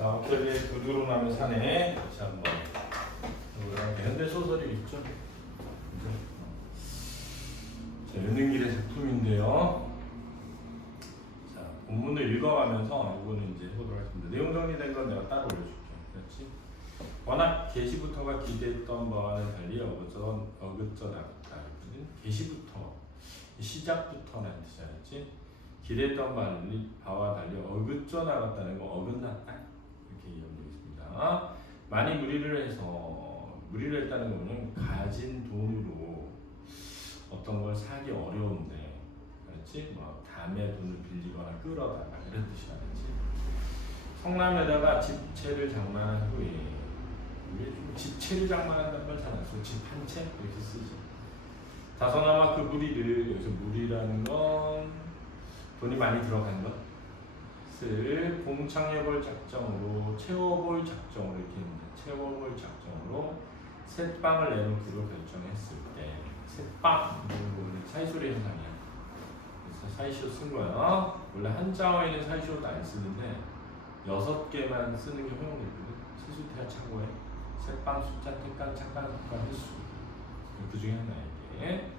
자, 어떻게 구두로 나면 사네. 다시 한번. 현대 소설이 있죠. 자, 윤은길의 작품인데요. 자, 본문을 읽어가면서 이거는 이제 해보도록 하겠습니다. 내용 정리된 건 내가 따로 올려줄게. 그렇지? 워낙 게시부터가 기대했던 바와는 달리 어긋저긋하다. 게시부터, 시작부터라는 뜻이지. 기대했던 바와 달리 어긋져 나갔다는 거, 어긋났다 이렇게 이해하겠습니다. 많이 무리를 했다는 거는 가진 돈으로 어떤 걸 사기 어려운데, 그렇지? 뭐 담에 돈을 빌리거나 끌어다가 이런 뜻이 아니지. 성남에다가 집채를 장만한 후에, 집채를 장만한다는 걸 잘 안 쓰고 집 한 채 이렇게 쓰지. 다소나마 그 무리를, 여기서 무리라는 건 돈이 많이 들어간 것을 봉창해볼 작정으로, 채워볼 작정으로 이렇게 했는데, 채워볼 작정으로 셋방을 내놓기로 결정했을 때, 셋방 이건 사이쇼의 현상이야. 그래서 사이쇼 쓴 거야. 원래 한자어에는 사이쇼도 안 쓰는데 6개만 쓰는 게 허용되거든. 세수태야 참고해. 셋방, 숫자, 택간, 착간, 국간, 횟수. 그 중에 하나야 이게.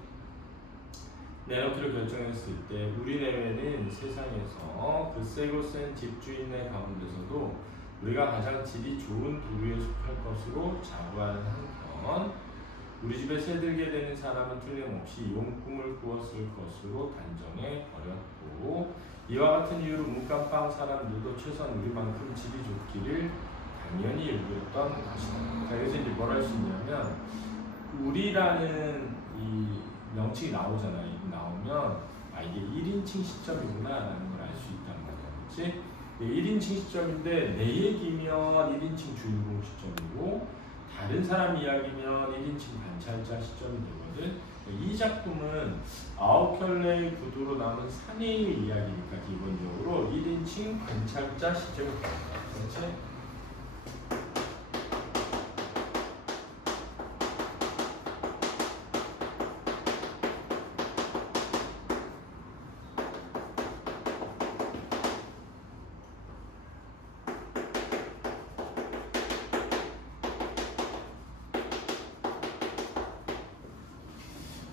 내놓기로 결정했을 때 우리 내외는 세상에서 그 세고 센 집주인의 가운데서도 우리가 가장 질이 좋은 부류에 속할 것으로 자부하는 한편, 우리 집에 새들게 되는 사람은 틀림없이 용꿈을 꾸었을 것으로 단정해 버렸고, 이와 같은 이유로 문간방 사람들도 최소한 우리만큼 질이 좋기를 당연히 여겼던 것이다. 자, 여기서 이제 뭘 할 수 있냐면, 우리라는 이 명칭이 나오잖아요. 나오면 이게 1인칭 시점이구나 라는 걸 알 수 있단 말이야. 그렇지? 1인칭 시점인데 내 얘기면 1인칭 주인공 시점이고, 다른 사람 이야기면 1인칭 관찰자 시점이 되거든. 이 작품은 9켤레의 구두로 남은 사내의 이야기니까 기본적으로 1인칭 관찰자 시점이 됩니다. 그렇지?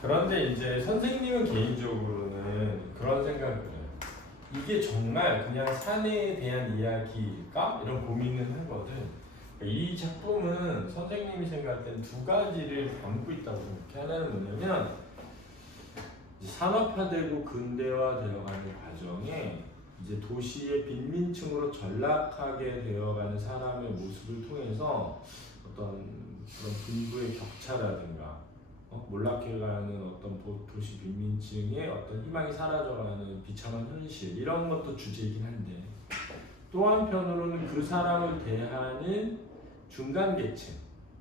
그런데 이제 선생님은 개인적으로는 그런 생각을 해요. 이게 정말 그냥 사내에 대한 이야기일까? 이런 고민을 하거든. 이 작품은 선생님이 생각할 땐 2가지를 담고 있다고 생각해. 하나는 뭐냐면, 산업화되고 근대화되어가는 과정에 이제 도시의 빈민층으로 전락하게 되어가는 사람의 모습을 통해서 어떤 그런 빈부의 격차라든가 몰락해가는 어떤 도시 빈민층의 어떤 희망이 사라져가는 비참한 현실, 이런 것도 주제이긴 한데, 또 한편으로는 그 사람을 대하는 중간 계층,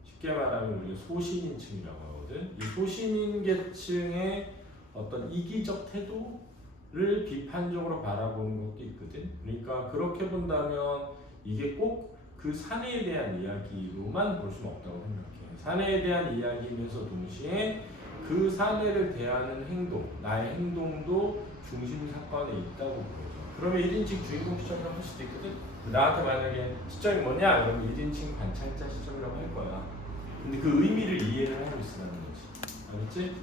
쉽게 말하면 우리가 소시민층이라고 하거든. 이 소시민 계층의 어떤 이기적 태도를 비판적으로 바라보는 것도 있거든. 그러니까 그렇게 본다면 이게 꼭 그 사내에 대한 이야기로만 볼 수는 없다고 생각해. 사내에 대한 이야기이면서 동시에 그 사내를 대하는 행동, 나의 행동도 중심 사건에 있다고 보죠. 그러면 1인칭 주인공 시점이라고 할 수도 있거든. 나한테 만약에 시점이 뭐냐? 그러면 1인칭 관찰자 시점이라고 할 거야. 근데 그 의미를 이해를 하고 있으라는 거지. 알겠지?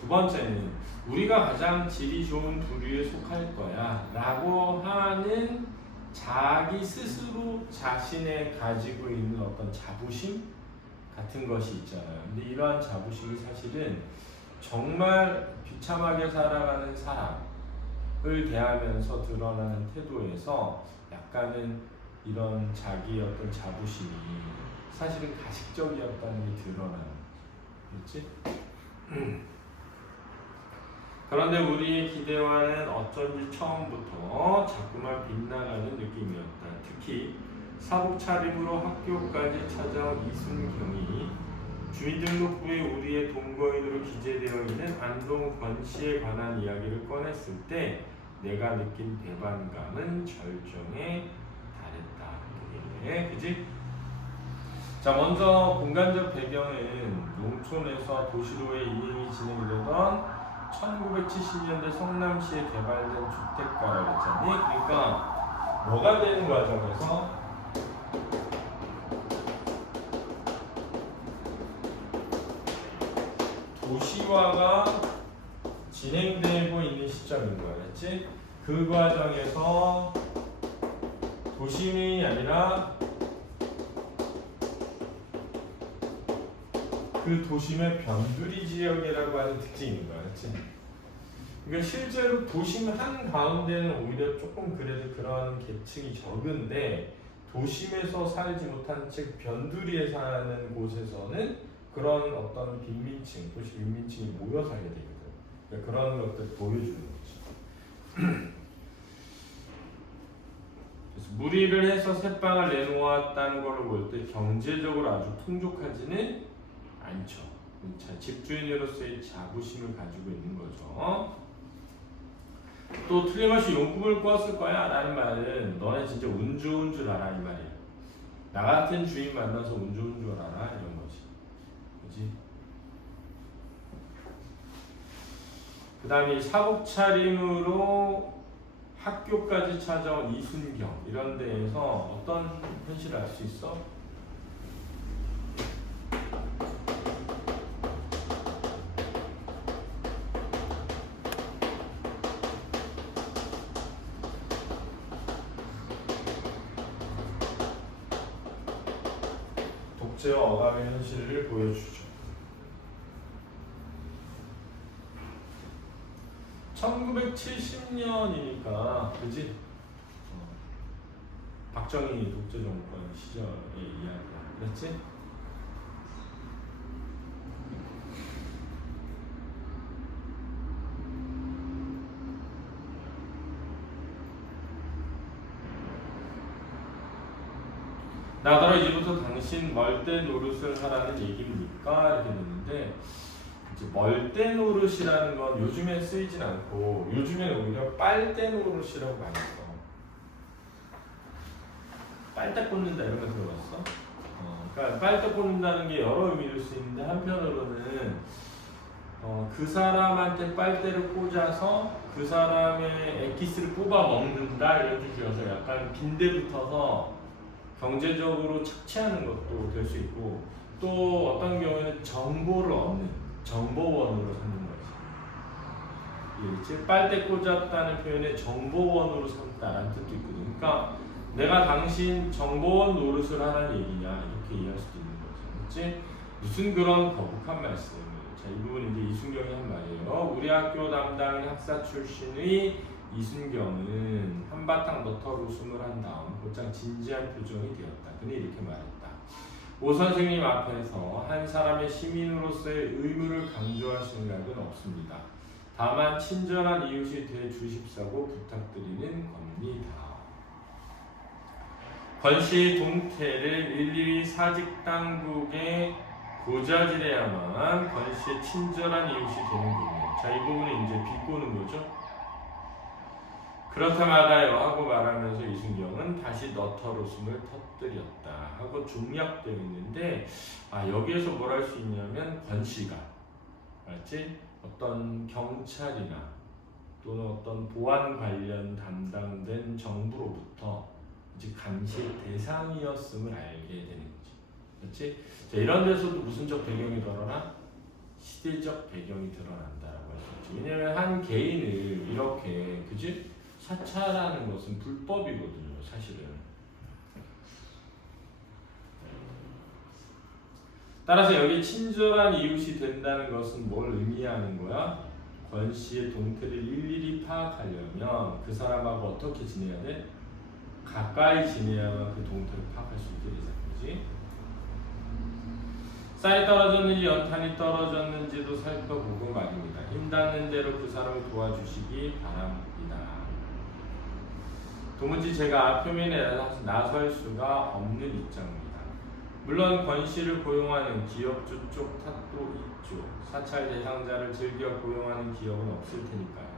두 번째는 우리가 가장 질이 좋은 부류에 속할 거야 라고 하는 자기 스스로 자신의 가지고 있는 어떤 자부심 같은 것이 있잖아요. 근데 이러한 자부심이 사실은 정말 비참하게 살아가는 사람을 대하면서 드러나는 태도에서 약간은 이런 자기의 어떤 자부심이 사실은 가식적이었다는 게 드러나는 거지. 그런데 우리의 기대와는 어쩐지 처음부터 자꾸만 빗나가는 느낌이었다. 특히 사복 차림으로 학교까지 찾아온 이순경이 주민등록부에 우리의 동거인으로 기재되어 있는 안동권 씨에 관한 이야기를 꺼냈을 때 내가 느낀 배반감은 절정에 달했다. 네, 그지? 자, 먼저 공간적 배경은 농촌에서 도시로의 이행이 진행되던 1970년대 성남시에 개발된 주택가라고 했잖니? 그러니까 뭐가 되는 과정에서 도시화가 진행되고 있는 시점인 거야, 그렇지? 그 과정에서 도심이 아니라 그 도심의 변두리 지역이라고 하는 특징이 있는 거야, 그렇지? 그러니까 실제로 도심 한 가운데는 오히려 조금 그래도 그런 계층이 적은데 도심에서 살지 못한 즉 변두리에 사는 곳에서는 그런 어떤 빈민층, 도시 빈민층이 모여 살게 되거든. 그러니까 그런 것들을 보여주는 거지. 그래서 무리를 해서 새빵을 내놓았다는 걸 볼 때 경제적으로 아주 풍족하지는 않죠. 집주인으로서의 자부심을 가지고 있는 거죠. 또 틀림없이 용꿈을 꾸었을 거야 라는 말은 너네 진짜 운 좋은 줄 알아 이 말이야. 나 같은 주인 만나서 운 좋은 줄 알아 이런 거지. 그지? 그 다음에 사복차림으로 학교까지 찾아온 이순경 이런 데에서 어떤 현실을 알 수 있어? 독재와 억압의 현실을 보여주죠. 1970년이니까 그지? 박정희 독재 정권 시절의 이야기야. 그렇지? 나더러 이제부터 당신 멀대 노릇을 하라는 얘기입니까? 이렇게 됐는데 이제 멀대 노릇이라는 건 요즘에 쓰이진 않고 요즘에는 오히려 빨대 노릇이라고 많이 써. 빨대 꽂는다 이런 거 들어봤어? 그러니까 빨대 꽂는다는 게 여러 의미를 쓰이는데 한편으로는 그 사람한테 빨대를 꽂아서 그 사람의 엑기스를 뽑아 먹는다 이런 뜻이어서 약간 빈대 붙어서 경제적으로 착취하는 것도 될 수 있고 또 어떤 경우에는 정보를 얻는 정보원으로 삼는 거지. 빨대 꽂았다는 표현에 정보원으로 삼다라는 뜻도 있거든. 그러니까 내가 당신 정보원 노릇을 하라는 얘기냐 이렇게 이해할 수도 있는 거죠. 그렇지? 무슨 그런 거북한 말씀을. 자, 이 부분 이제 이순경이 한 말이에요. 우리 학교 담당인 학사 출신의 이순경은 한바탕 너털 웃음을 한 다음 곧장 진지한 표정이 되었다. 그는 이렇게 말했다. 오 선생님 앞에서 한 사람의 시민으로서의 의무를 강조할 생각은 없습니다. 다만 친절한 이웃이 돼 주십사고 부탁드리는 겁니다. 권씨의 동태를 일일이 사직당국에 고자질해야만 권씨의 친절한 이웃이 되는군요. 자, 이 부분은 이제 비꼬는 거죠. 그렇다 말아요 하고 말하면서 이순경은 다시 너털 웃음을 터뜨렸다 하고 중략되어 있는데 여기에서 뭘 할 수 있냐면 권씨가 알지? 어떤 경찰이나 또는 어떤 보안 관련 담당된 정부로부터 이제 감시의 대상이었음을 알게 되는 거지. 그렇지? 자, 이런 데서도 무슨적 배경이 드러나? 시대적 배경이 드러난다라고 할 수 있지. 왜냐면 한 개인을 이렇게 그지? 사찰하는 것은 불법이거든요, 사실은. 따라서 여기 친절한 이웃이 된다는 것은 뭘 의미하는 거야? 권씨의 동태를 일일이 파악하려면 그 사람하고 어떻게 지내야 돼? 가까이 지내야만 그 동태를 파악할 수 있게 되잖아, 그지? 쌀이 떨어졌는지 연탄이 떨어졌는지도 살펴보고 말입니다. 힘닿는 대로 그 사람을 도와주시기 바랍니다. 도무지 제가 표면에 나설 수가 없는 입장입니다. 물론 권씨를 고용하는 기업주 쪽 탓도 있죠. 사찰 대상자를 즐겨 고용하는 기업은 없을 테니까요.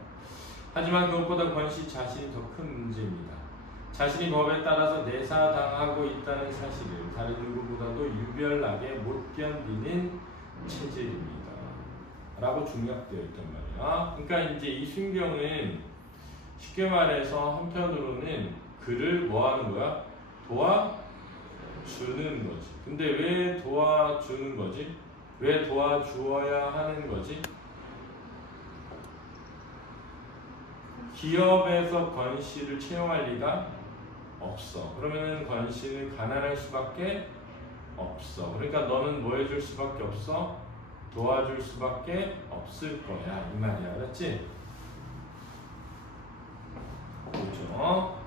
하지만 그것보다 권씨 자신이 더 큰 문제입니다. 자신이 법에 따라서 내사당하고 있다는 사실을 다른 누구보다도 유별나게 못 견디는 체질입니다. 라고 중략되어 있단 말이야. 그러니까 이제 이 순경은 쉽게 말해서 한편으로는 그를 뭐 하는 거야? 도와주는 거지. 근데 왜 도와주는 거지? 왜 도와주어야 하는 거지? 기업에서 권 씨를 채용할 리가 없어. 그러면은 권 씨는 가난할 수밖에 없어. 그러니까 너는 뭐 해줄 수밖에 없어? 도와줄 수밖에 없을 거야. 이 말이야. 그렇지? 그렇죠?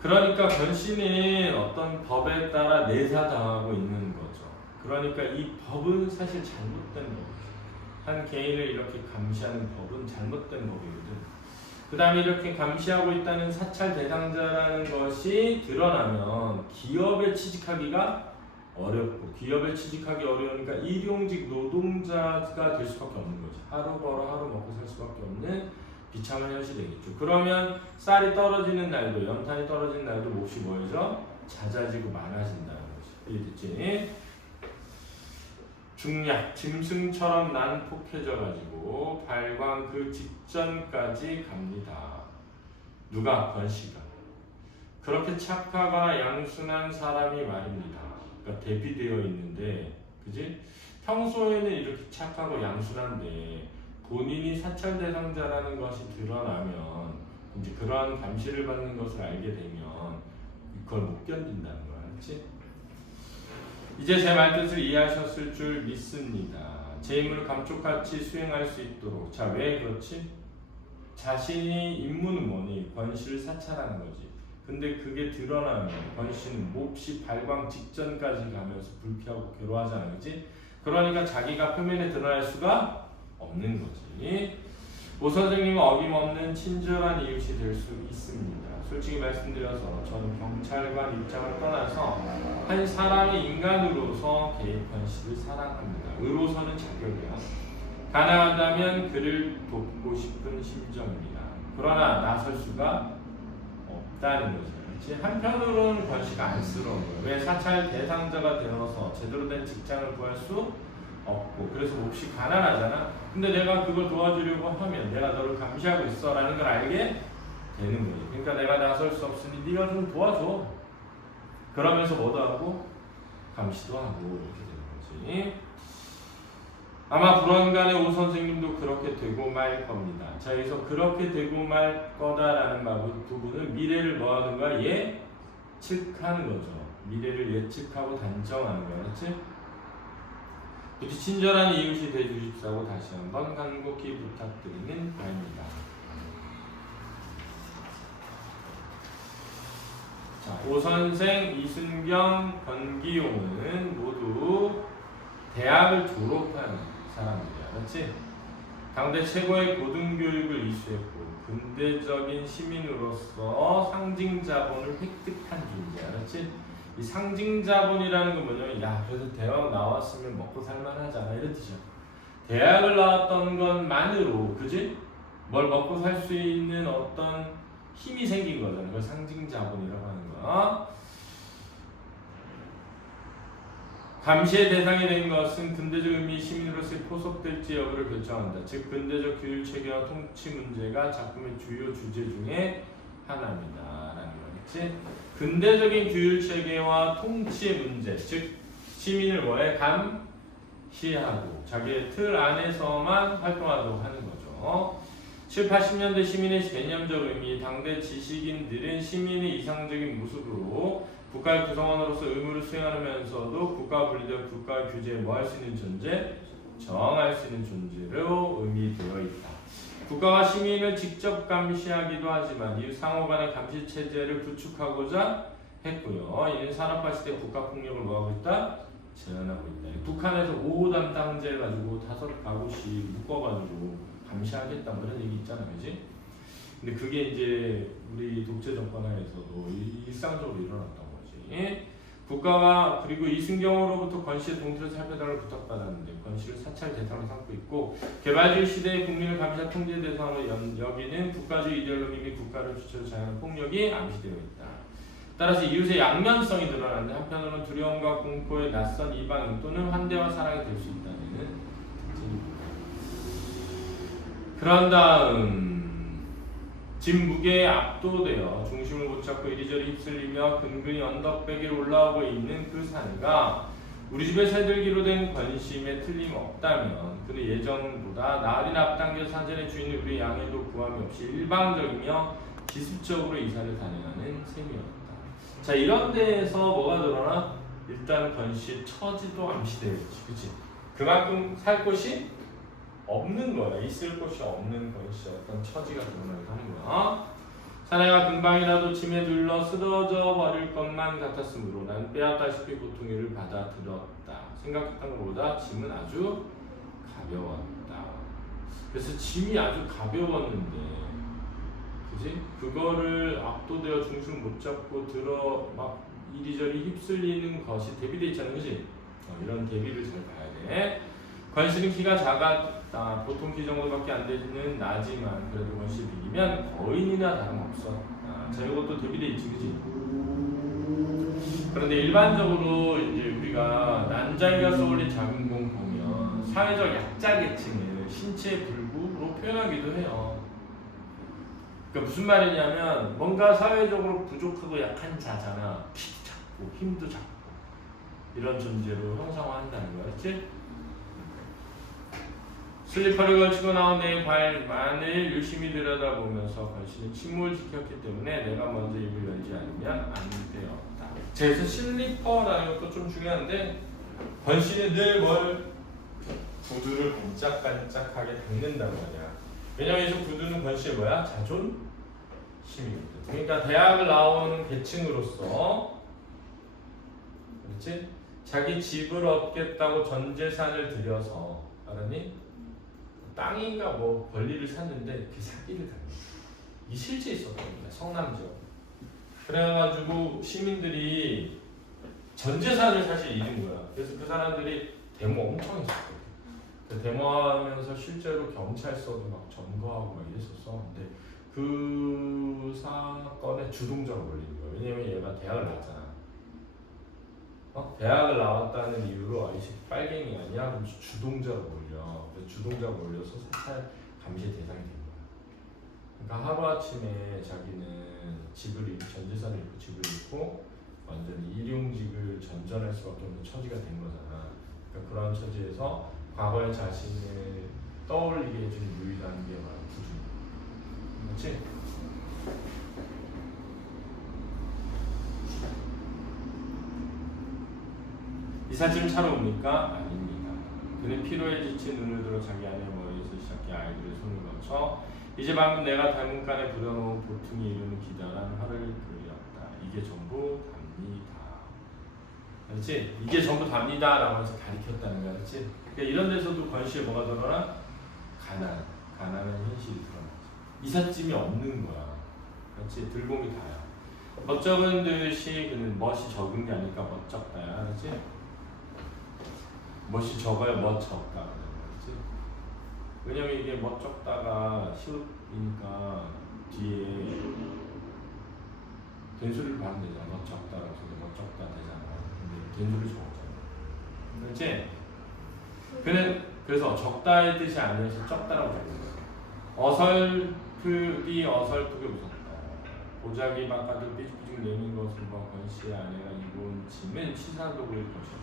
그러니까 권 씨는 어떤 법에 따라 내사당하고 있는 거죠. 그러니까 이 법은 사실 잘못된 법이죠. 한 개인을 이렇게 감시하는 법은 잘못된 법이거든. 그 다음에 이렇게 감시하고 있다는 사찰 대상자라는 것이 드러나면 기업에 취직하기가 어렵고, 기업에 취직하기 어려우니까 일용직 노동자가 될 수밖에 없는 거지. 하루 벌어 하루 먹고 살 수밖에 없는 비참한 현실이 되겠죠. 그러면 쌀이 떨어지는 날도, 연탄이 떨어지는 날도 몹시 뭐죠? 잦아지고 많아진다는 거지. 이해됐지? 중략, 짐승처럼 난폭해져가지고 발광 그 직전까지 갑니다. 누가? 권 씨가. 그렇게 착하거나 양순한 사람이 말입니다. 그러니까 대비되어 있는데, 그지? 평소에는 이렇게 착하고 양순한데 본인이 사찰 대상자라는 것이 드러나면, 이제 그러한 감시를 받는 것을 알게 되면 그걸 못 견딘다는 거야, 그렇지? 이제 제 말뜻을 이해하셨을 줄 믿습니다. 제 임무를 감쪽같이 수행할 수 있도록. 자, 왜 그렇지? 자신이 임무는 뭐니? 권씨를 사찰하는 거지. 근데 그게 드러나면 권씨는 몹시 발광 직전까지 가면서 불쾌하고 괴로워하잖아, 그지? 그러니까 자기가 표면에 드러날 수가 없는 거지. 오 선생님은 어김없는 친절한 이웃이 될 수 있습니다. 솔직히 말씀드려서 저는 경찰관 입장을 떠나서 한 사람의 인간으로서 개입한 씨를 사랑합니다. 의로서는 자격이야. 가능하다면 그를 돕고 싶은 심정입니다. 그러나 나설 수가 없다는 거죠. 그렇지? 한편으로는 권 씨가 안쓰러운 거예요. 왜? 사찰 대상자가 되어서 제대로 된 직장을 구할 수 없고, 그래서 몹시 가난하잖아. 근데 내가 그걸 도와주려고 하면 내가 너를 감시하고 있어 라는 걸 알게 되는 거지. 그러니까 내가 나설 수 없으니 네가 좀 도와줘. 그러면서 뭐도 하고 감시도 하고 이렇게 되는 거지. 아마 불언간에 오 선생님도 그렇게 되고 말 겁니다. 자, 여기서 그렇게 되고 말 거다라는 부분은 미래를 뭐 하는 거야? 예측하는 거죠. 미래를 예측하고 단정하는 거야. 그렇지? 부디 친절한 이웃이 되주십사고 다시 한번 간곡히 부탁드리는 바입니다. 자, 오선생, 이순경, 권기용은 모두 대학을 졸업한 사람들이야. 그렇지? 당대 최고의 고등교육을 이수했고 근대적인 시민으로서 상징자본을 획득한 존재야. 그렇지? 이 상징자본이라는 건 뭐냐면, 야, 그래도 대학 나왔으면 먹고 살만하잖아, 이런 뜻이야. 대학을 나왔던 것만으로, 그지? 뭘 먹고 살 수 있는 어떤 힘이 생긴 거잖아. 그걸 상징자본이라고 하는 거야. 감시의 대상이 된 것은 근대적 의미의 시민으로서의 포섭될지 여부를 결정한다. 즉 근대적 규율 체계와 통치 문제가 작품의 주요 주제 중에 하나입니다. 라는 거겠지. 근대적인 규율 체계와 통치의 문제, 즉 시민을 뭐해? 감시하고 자기의 틀 안에서만 활동하도록 하는 거죠. 7, 80년대 시민의 개념적 의미, 당대 지식인들은 시민의 이상적인 모습으로 국가의 구성원으로서 의무를 수행하면서도 국가와 분리되어 국가의 규제에 뭐 할 수 있는 존재? 정할 수 있는 존재로 의미되어 있다. 국가와 시민을 직접 감시하기도 하지만 이 상호 간의 감시 체제를 구축하고자 했고요. 이는 산업화 시대 국가 폭력을 뭐하고 있다? 제한하고 있다. 북한에서 5호 담당제 가지고 5가구씩 묶어가지고 감시하겠다 뭐 이런 얘기 있잖아요, 그지? 근데 그게 이제 우리 독재 정권 하에서도 일상적으로 일어났던 거지. 국가가 그리고 이순경으로부터 권씨의 동태를 살펴달라고 부탁받았는데 권씨를 사찰 대상으로 삼고 있고, 개발주의 시대의 국민을 감시와 통제 대상으로 여기는 국가주의 이데올로기 및 국가를 주체로 자행하는 폭력이 암시되어 있다. 따라서 이웃의 양면성이 드러나는데 한편으로는 두려움과 공포에 낯선 이방인 또는 환대와 사랑이 될 수 있다는 특징입니다. 그런 다음 짐 무게에 압도되어 중심을 못 잡고 이리저리 휩쓸리며 근근히 언덕배기에 올라오고 있는 그 산이가 우리 집에 새들기로 된 권심에 틀림없다면 그는 예전보다 나흘이 앞당겨 사전의 주인 우리 양해도 구함이 없이 일방적이며 기습적으로 이사를 단행하는 셈이었다. 자, 이런 데에서 뭐가 드러나? 일단 권씨의 처지도 암시되어 있지, 그치? 그만큼 살 곳이 없는 거야. 있을 곳이 없는 권씨의 어떤 처지가 드러나게 하는 거야. 사내가 금방이라도 짐에 들러 쓰러져 버릴 것만 같았으므로 난 빼앗다시피 고통을 받아들였다. 생각했던 것보다 짐은 아주 가벼웠다. 그래서 짐이 아주 가벼웠는데, 그지? 그거를 압도되어 중심을 못 잡고 들어 막 이리저리 휩쓸리는 것이 대비돼 있잖아, 그지? 이런 대비를 잘 봐야 돼. 권씨는 키가 작았다. 보통 키 정도밖에 안 되는 나지만 그래도 권씨 비기면 거인이나 다름없었다. 자, 이것도 대비돼 있지, 그지? 그런데 일반적으로 이제 우리가 난자기가 써올린 작은 공 보면 사회적 약자 계층을 신체 불구로 표현하기도 해요. 그러니까 무슨 말이냐면 뭔가 사회적으로 부족하고 약한 자잖아. 키도 작고 힘도 작고 이런 존재로 형상화한다는 거야, 그렇지? 슬리퍼를 걸치고 나온 내 발만을 유심히 들여다보면서 권씨는 침묵을 지켰기 때문에 내가 먼저 입을 열지 않으면 안 되었다. 그래서 슬리퍼라는 것도 좀 중요한데 권씨는 늘 뭘 구두를 반짝반짝하게 닦는단 말이야. 왜냐면 이 구두는 권씨의 뭐야? 자존심이거든. 그러니까 대학을 나온 계층으로서, 그렇지? 자기 집을 얻겠다고 전 재산을 들여서, 알았니? 땅인가 뭐 권리를 샀는데 그 사기를 당해. 이 실제 있었던 겁니다. 성남 지역. 그래가지고 시민들이 전 재산을 사실 잃은 거야. 그래서 그 사람들이 데모 엄청 했었거든. 그 데모하면서 실제로 경찰서도 막 점거하고 막 이랬었어. 근데 그 사건에 주동자가 걸린 거야. 왜냐면 얘가 대학을 나왔잖아. 대학을 나왔다는 이유로 이 새끼 빨갱이 아니야? 그럼 주동자로 몰려. 주동자가 몰려서 사찰 감시의 대상이 된 거야. 그러니까 하루아침에 자기는 집을 전 재산을 잃고 집을 잃고 완전히 일용직을 전전할 수밖에 없는 처지가 된 거잖아. 그러니까 그런 처지에서 과거의 자신을 떠올리게 해준 유일한 게 바로 구두. 그렇지? 이삿짐 차로 옵니까? 아닙니다. 그는 피로에 지친 눈을 들어 자기 아내 머리에서 시작해 아이들의 손을 거쳐 이제 방금 내가 닮은간에 부려놓은 보통이 이루는 기다란 화를 그렸다. 이게 전부 답니다. 그렇지? 이게 전부 답니다 라고 해서 가리켰다는 거야. 그렇지? 그러니까 이런 데서도 권씨에 뭐가 드러나? 가난한 현실이 드러나지. 이삿짐이 없는 거야. 그렇지? 들봄이 다야. 멋쩍은 듯이 그는 멋이 적은 게 아니까 멋쩍다야. 그렇지? 멋이 적어야 멋적다. 그렇지? 왜냐면 이게 멋적다가 시옷이니까 뒤에 된소리를 받으면 되잖아. 멋적다라고 해서 멋적다 되잖아. 근데 된소리를 적었잖아. 그렇지? 그는 그래서 적다의 뜻이 아니어서 적다라고 적었어. 어설프디 어설프게 웃었다. 보자기 바깥을 삐죽삐죽 내민 것을 봐 권씨의 아내가 입은 짐은 시사도구일 것이다.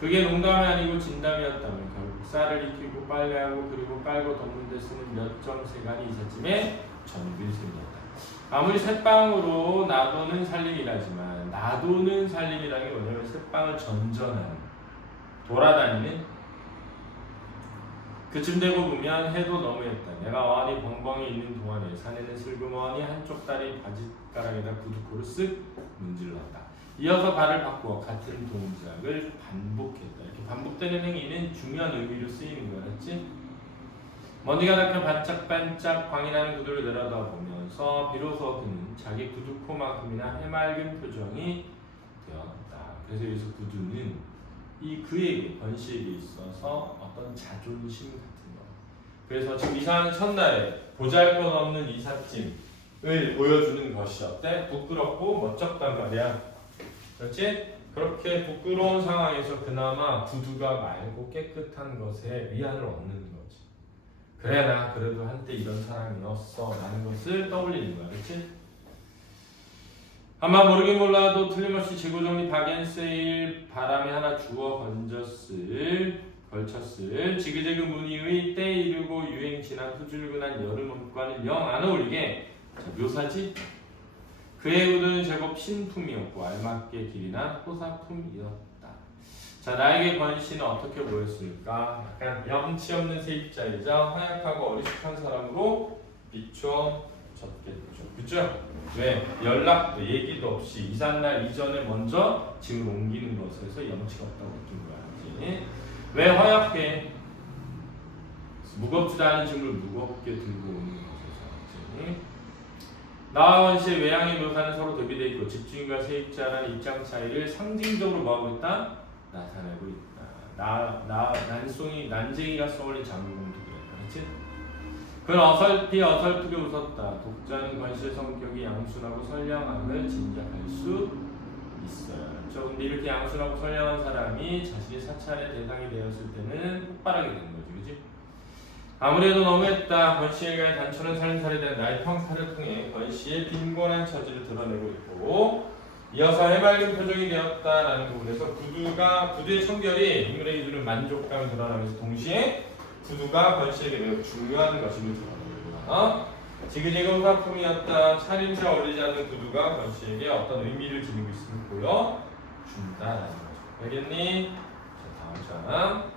그게 농담이 아니고 진담이었다면 결국 쌀을 익히고 빨래하고 그리고 빨고 덮는 데 쓰는 몇 점 세간이 이삿짐의 전부일 셈이었다. 아무리 새빵으로 놔두는 살림이라지만 놔두는 살림이라는 게 뭐냐면 새빵을 전전하는 돌아다니는 그쯤 되고 보면 해도 너무했다. 내가 어안이 벙벙이 있는 동안에 사내는 슬그머니 한쪽 다리 바짓가락에다 구두코를 쓱 문질렀다. 이어서 발을 바꾸어 같은 동작을 반복했다. 이렇게 반복되는 행위는 중요한 의미로 쓰이는 거였지. 먼지가 닦여 반짝반짝 광이 나는 구두를 내려다보면서 비로소 그는 자기 구두코만큼이나 해맑은 표정이 되었다. 그래서 여기서 구두는 이 그에게 권씨에게 있어서 어떤 자존심 같은 거. 그래서 지금 이사하는 첫날에 보잘것없는 이삿짐, 보여주는 것이 어때? 부끄럽고 멋쩍단 말이야. 그렇지? 그렇게 부끄러운 상황에서 그나마 구두가 맑고 깨끗한 것에 위안을 얻는 거지. 그래 나 그래도 한때 이런 사람이었어 라는 것을 떠올리는 거야. 그렇지? 아마 모르긴 몰라도 틀림없이 재고정리 박앤세일 바람에 하나 주워 걸쳤을 지그재그 무늬의 때 이르고 유행 지난 후줄근한 여름 옷과는 영 안 어울리게 묘사지? 그의 옷은 제법 신품이었고 알맞게 길이나 호사품이었다. 자, 나에게 권씨는 어떻게 보였을까? 약간 염치 없는 세입자이자 허약하고 어리숙한 사람으로 비춰졌겠죠. 그죠? 왜? 연락도 얘기도 없이 이삿날 이전에 먼저 짐을 옮기는 것에서 염치가 없다고 느낀 거야. 왜 허약해? 무겁지도 않은 짐을 무겁게 들고 오는 것에서. 나와 권씨의 외향의 묘사는 서로 대비되어 있고 집주인과 세입자라는 입장 차이를 상징적으로 뭐하고 있다? 나타내고 있다. 난쟁이가 써올린 장군도 그랬다. 그는 어설프게 웃었다. 독자는 권씨의 성격이 양순하고 선량함을 짐작할 수 있어요. 그렇죠? 근데 이렇게 양순하고 선량한 사람이 자신이 사찰의 대상이 되었을 때는 폭발하게 되는 거지. 그치? 아무래도 너무했다. 권씨의 단촐한 살림살이에 대한 나의 평가를 통해 권씨의 빈곤한 처지를 드러내고 있고 이어서 해맑은 표정이 되었다라는 부분에서 구두의 청결이 인물에게 주는 만족감이 드러나면서 동시에 구두가 권씨에게 매우 중요한 것임을 드러내고 지그재그 호사품이었다. 차림새 어울리지 않는 구두가 권씨에게 어떤 의미를 지니고 있음을 보여준다라는 거죠. 알겠니? 자, 다음 장.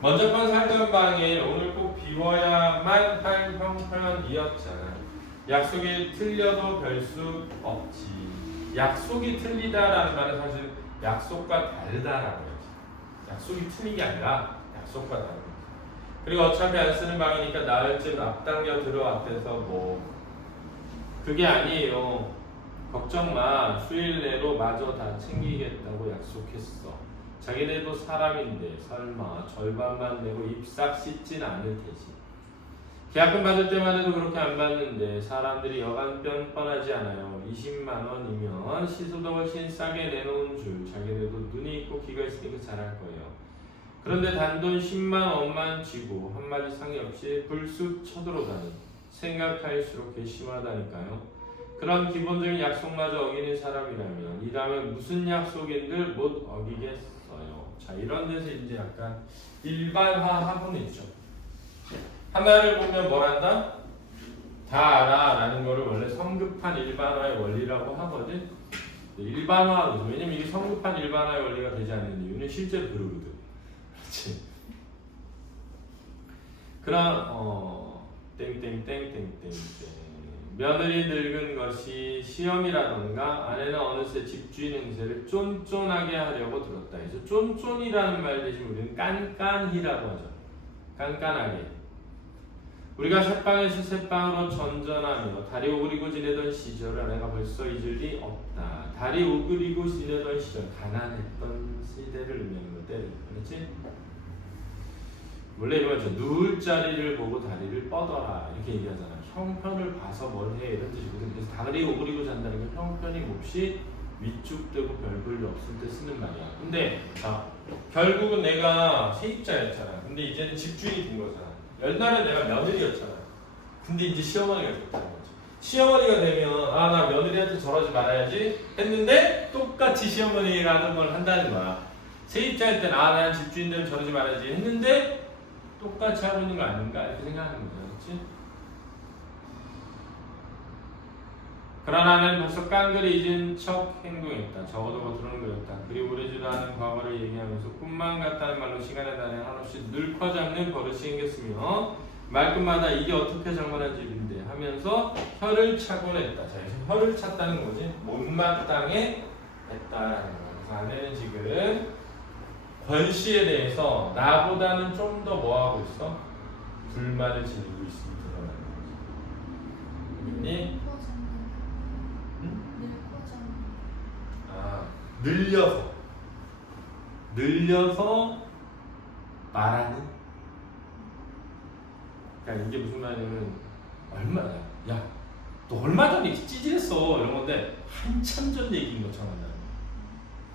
먼저 건 살던 방에 오늘 꼭 비워야만 할 형편이었잖아. 약속이 틀려도 별 수 없지. 약속이 틀리다라는 말은 사실 약속과 다르다라고 해야지. 약속이 틀린 게 아니라 약속과 다른 거. 그리고 어차피 안 쓰는 방이니까 나을 쯤 앞당겨 들어왔대서 뭐 그게 아니에요. 걱정 마. 수일 내로 마저 다 챙기겠다고 약속했어. 자기네도 사람인데 설마 절반만 내고 입싹 씻진 않을 테지. 계약금 받을 때만 해도 그렇게 안 받는데 사람들이 여간 뻔뻔하지 않아요. 20만 원이면 시소도 훨씬 싸게 내놓은 줄 자기네도 눈이 있고 귀가 있으니까 잘할 거예요. 그런데 단돈 10만 원만 쥐고 한마디 상의 없이 불쑥 쳐들어오다니 생각할수록 괘씸하다니까요. 그런 기본적인 약속마저 어기는 사람이라면 이 다음에 무슨 약속인들 못 어기겠어요. 자, 이런 데서 이제 약간 일반화하고는 있죠. 하나를 보면 뭘 한다? 다 알아 라는 거를 원래 성급한 일반화의 원리라고 하거든. 일반화, 왜냐면 이게 성급한 일반화의 원리가 되지 않는 이유는 실제로 그러거든. 그렇지. 그런 땡땡땡땡땡땡 며느리 늙은 것이 시험이라던가 아내는 어느새 집주인 행세를 쫀쫀하게 하려고 들었다 해서 쫀쫀이라는 말 대신 우리는 깐깐히라고 하죠. 깐깐하게. 우리가 새방에서 새방으로 전전하며 다리 오그리고 지내던 시절을 아내가 벌써 잊을 리 없다. 다리 오그리고 지내던 시절, 가난했던 시대를 의미하는 것 때문에. 그렇지? 원래 이거죠. 누울 자리를 보고 다리를 뻗어라 이렇게 얘기하잖아. 형편을 봐서 뭘 해 이런 뜻이거든. 그래서 다리 오그리고 잔다는 건 형편이 몹시 위축되고 별 볼일 없을 때 쓰는 말이야. 근데 결국은 내가 세입자였잖아. 근데 이제는 집주인이 된 거잖아. 옛날에 내가 며느리였잖아. 근데 이제 시어머니가 됐다는 거지. 시어머니가 되면 나 며느리한테 저러지 말아야지 했는데 똑같이 시어머니가 하던 걸 한다는 거야. 세입자일 때는 난 집주인 되면 저러지 말아야지 했는데 똑같이 하고 있는 거 아닌가 이렇게 생각하는 거야. 그렇지? 그러나 나는 벌써 깡그리 잊은 척 행동했다. 적어도 거들어오는 거였다. 그리 오래지도 않은 과거를 얘기하면서 꿈만 같다는 말로 시간에 단에 한없이 늙어 잡는 버릇이 생겼으며 말끝마다 이게 어떻게 장만한 집인데 하면서 혀를 차곤 했다. 자, 혀를 찼다는 거지. 못마땅해 했다라는 거야. 그래서 아내는 지금 권씨에 대해서 나보다는 좀 더 뭐하고 있어? 불만을 지니고 있음이 드러나는 거지. 니? 늘려서 말하는. 그러니까 이게 무슨 말이냐면 얼마야? 야, 너 얼마 전에 찌질했어 이런 건데 한참 전 얘기인 것처럼 한다는 거야.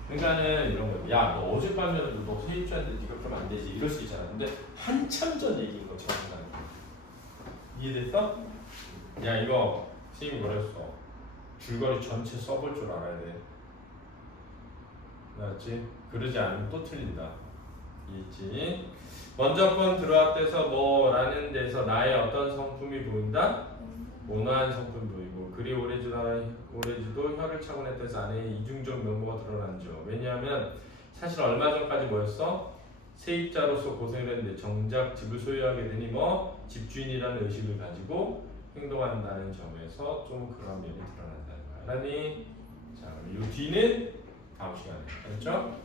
그러니까는 이런 거야. 야, 너 어젯밤에도 너 세입자한테 네가 그러면 안 되지 이럴 수 있잖아. 근데 한참 전 얘기인 것처럼 한다는 거야. 이해됐어? 야, 이거 선생님이 뭐라 했어? 줄거리 전체 써볼 줄 알아야 돼. 알았지? 그러지 않으면 또 틀린다. 이해했지? 먼저 번 들어왔대서 뭐라는 데서 나의 어떤 성품이 보인다? 온화한 성품이 보이고 그리 오래지도 혀를 차고 냈대서 안에 이중적 면모가 드러난죠. 왜냐하면 사실 얼마 전까지 뭐였어? 세입자로서 고생을 했는데 정작 집을 소유하게 되니 뭐 집주인이라는 의식을 가지고 행동한다는 점에서 좀 그런 면이 드러난다는 거야. 알았니? 자, 그럼 이 뒤는 다음 시간에 알았죠?